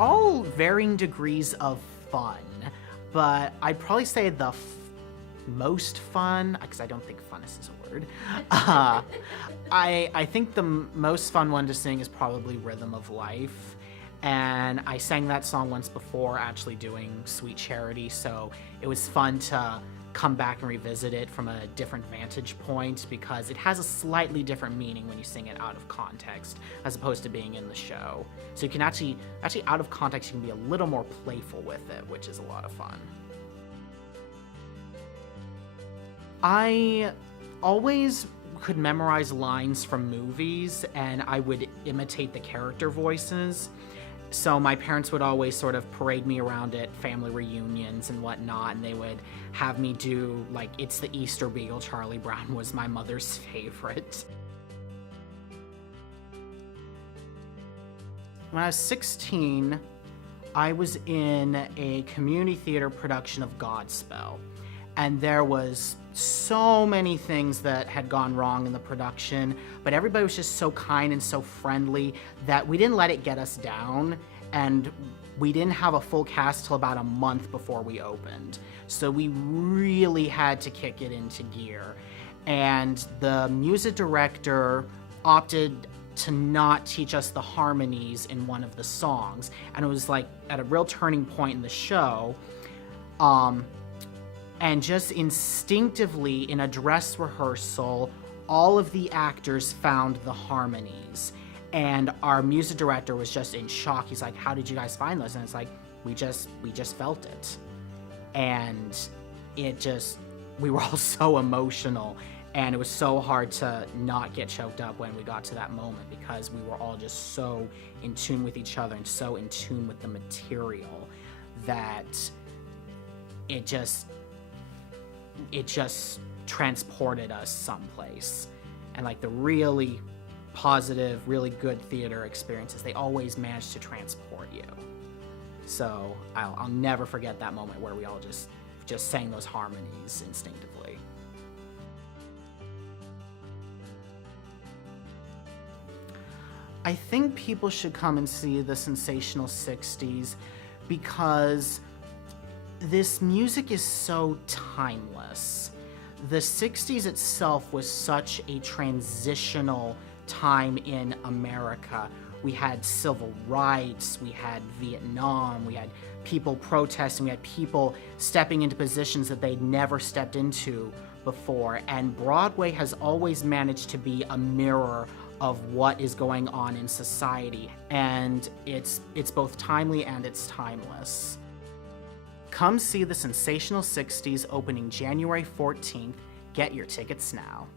all varying degrees of fun, but I'd probably say the most fun, because I don't think funnest is a word. I think the most fun one to sing is probably Rhythm of Life. And I sang that song once before actually doing Sweet Charity, so it was fun to come back and revisit it from a different vantage point because it has a slightly different meaning when you sing it out of context as opposed to being in the show. So you can actually out of context, you can be a little more playful with it, which is a lot of fun. I always could memorize lines from movies and I would imitate the character voices. So my parents would always sort of parade me around at family reunions and whatnot, and they would have me do, like, It's the Easter Beagle, Charlie Brown was my mother's favorite. When I was 16, I was in a community theater production of Godspell, and there was so many things that had gone wrong in the production, but everybody was just so kind and so friendly that we didn't let it get us down, and we didn't have a full cast till about a month before we opened. So we really had to kick it into gear. And the music director opted to not teach us the harmonies in one of the songs, and it was like at a real turning point in the show. And just instinctively in a dress rehearsal, all of the actors found the harmonies. And our music director was just in shock. He's like, how did you guys find those? And it's like, we just felt it. And we were all so emotional. And it was so hard to not get choked up when we got to that moment because we were all just so in tune with each other and so in tune with the material that it just transported us someplace. And like the really positive, really good theater experiences, they always manage to transport you. So I'll never forget that moment where we all just sang those harmonies instinctively. I think people should come and see the Sensational Sixties because this music is so timeless. The 60s itself was such a transitional time in America. We had civil rights, we had Vietnam, we had people protesting, we had people stepping into positions that they'd never stepped into before, and Broadway has always managed to be a mirror of what is going on in society, and it's both timely and it's timeless. Come see the Sensational 60s opening January 14th. Get your tickets now.